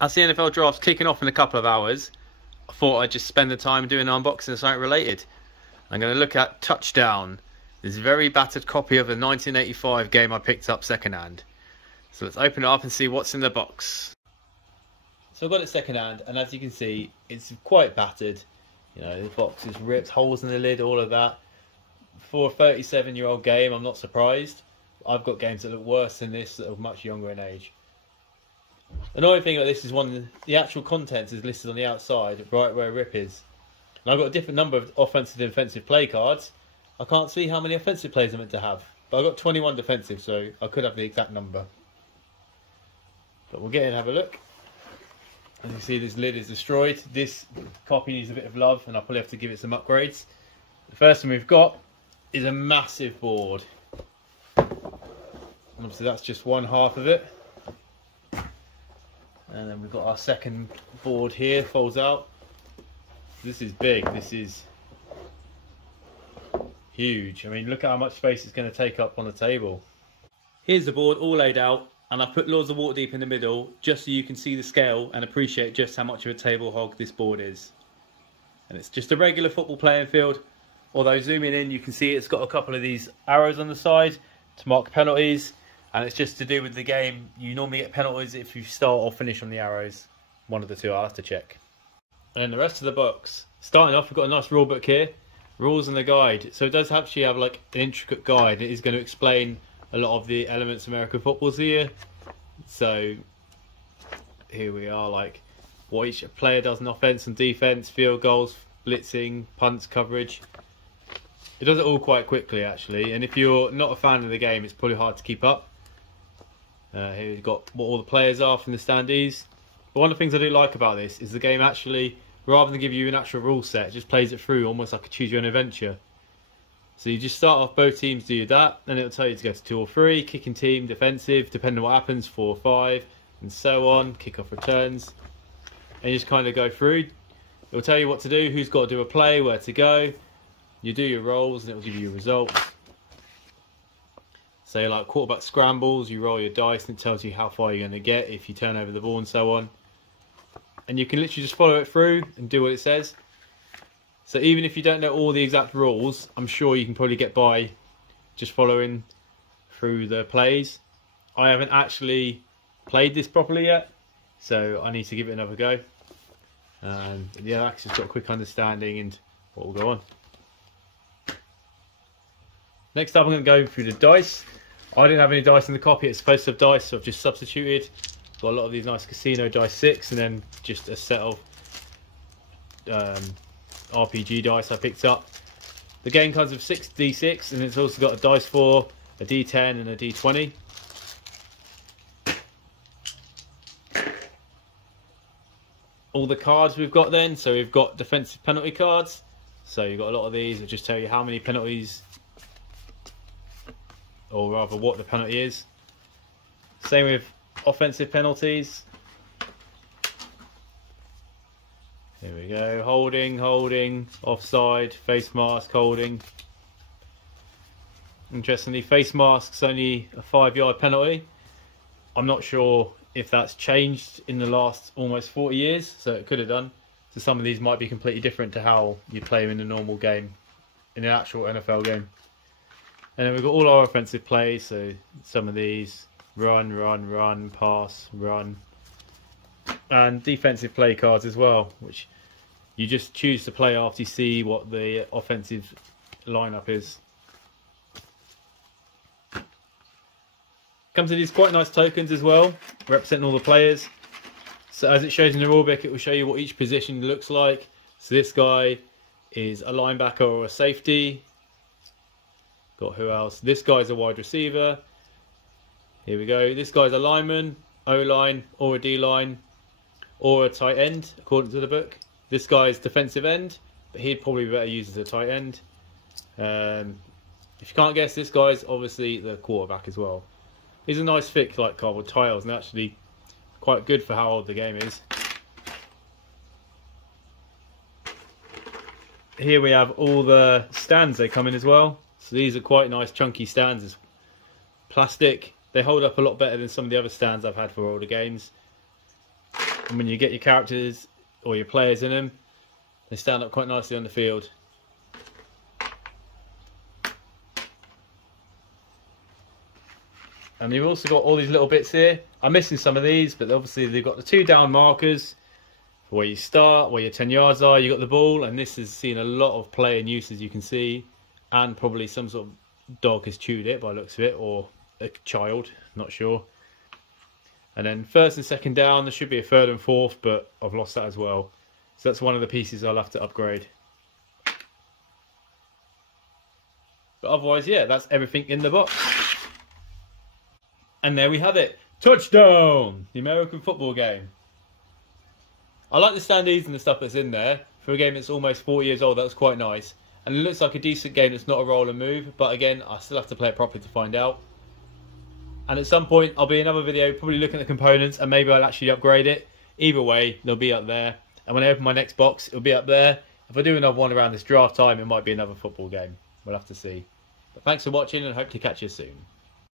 As the NFL draft's kicking off in a couple of hours, I thought I'd just spend the time doing an unboxing of something related. I'm going to look at Touchdown, this very battered copy of a 1985 game I picked up secondhand. So let's open it up and see what's in the box. So I've got it secondhand, and as you can see, it's quite battered. You know, the box is ripped, holes in the lid, all of that. For a 37-year-old game, I'm not surprised. I've got games that look worse than this that are much younger in age. The annoying thing about this is the actual contents is listed on the outside, right where rip is. And I've got a different number of offensive and defensive play cards. I can't see how many offensive plays I'm meant to have. But I've got 21 defensive, so I could have the exact number. But we'll get in and have a look. As you can see, this lid is destroyed. This copy needs a bit of love, and I'll probably have to give it some upgrades. The first one we've got is a massive board. And obviously that's just one half of it. And then we've got our second board here, folds out. This is big, this is huge. I mean, look at how much space it's going to take up on the table. Here's the board all laid out, and I've put Lords of Waterdeep in the middle just so you can see the scale and appreciate just how much of a table hog this board is. And it's just a regular football playing field, although zooming in you can see it's got a couple of these arrows on the side to mark penalties. And it's just to do with the game. You normally get penalties if you start or finish on the arrows. One of the two, I'll have to check. And then the rest of the box. Starting off, we've got a nice rule book here. Rules and a guide. So it does actually have like an intricate guide. It is going to explain a lot of the elements of American football here. So here we are, like what each player does in offense and defense, field goals, blitzing, punts, coverage. It does it all quite quickly actually. And if you're not a fan of the game, it's probably hard to keep up. Here we've got what all the players are from the standees. But one of the things I do like about this is the game actually, rather than give you an actual rule set, it just plays it through almost like a choose your own adventure. So you just start off, both teams do that, and it'll tell you to go to 2 or 3, kicking team, defensive, depending on what happens, 4 or 5, and so on, kick-off returns. And you just kind of go through. It'll tell you what to do, who's got to do a play, where to go. You do your rolls and it will give you your results. So like quarterback scrambles, you roll your dice and it tells you how far you're going to get if you turn over the ball and so on. And you can literally just follow it through and do what it says. So even if you don't know all the exact rules, I'm sure you can probably get by just following through the plays. I haven't actually played this properly yet, so I need to give it another go. Yeah, I've just got a quick understanding and what will go on. Next up I'm going to go through the dice. I didn't have any dice in the copy, it's supposed to have dice, so I've just substituted. Got a lot of these nice casino dice 6 and then just a set of RPG dice I picked up. The game comes with 6 D6 and it's also got a dice 4, a D10 and a D20. All the cards we've got then, so we've got defensive penalty cards. So you've got a lot of these that just tell you how many penalties, or rather what the penalty is. Same with offensive penalties. Here we go, holding, offside, face mask, holding. Interestingly, face mask's only a 5-yard penalty. I'm not sure if that's changed in the last almost 40 years, so it could have done. So some of these might be completely different to how you play them in a normal game, in an actual NFL game. And then we've got all our offensive plays, so some of these, run, pass, run. And defensive play cards as well, which you just choose to play after you see what the offensive lineup is. Comes with these quite nice tokens as well, representing all the players. So as it shows in the rulebook, it will show you what each position looks like. So this guy is a linebacker or a safety. Got who else? This guy's a wide receiver. Here we go. This guy's a lineman, O-line, or a D-line, or a tight end, according to the book. This guy's defensive end, but he'd probably be better used as a tight end. If you can't guess, this guy's obviously the quarterback as well. He's a nice thick like cardboard tiles and actually quite good for how old the game is. Here we have all the stands they come in as well. So these are quite nice chunky stands. It's plastic. They hold up a lot better than some of the other stands I've had for older games. And when you get your characters or your players in them, they stand up quite nicely on the field. And you've also got all these little bits here. I'm missing some of these, but obviously they've got the 2 down markers for where you start, where your 10 yards are. You got the ball, and this has seen a lot of play and use, as you can see, and probably some sort of dog has chewed it by the looks of it, or a child, not sure. And then 1st and 2nd down, there should be a 3rd and 4th, but I've lost that as well. So that's one of the pieces I'll have to upgrade. But otherwise, yeah, that's everything in the box. And there we have it. Touchdown! The American football game. I like the standees and the stuff that's in there. For a game that's almost 4 years old, that was quite nice. And it looks like a decent game that's not a roll and move. But again, I still have to play it properly to find out. And at some point, I'll be in another video probably looking at the components, and maybe I'll actually upgrade it. Either way, they'll be up there. And when I open my next box, it'll be up there. If I do another one around this draft time, it might be another football game. We'll have to see. But thanks for watching, and hope to catch you soon.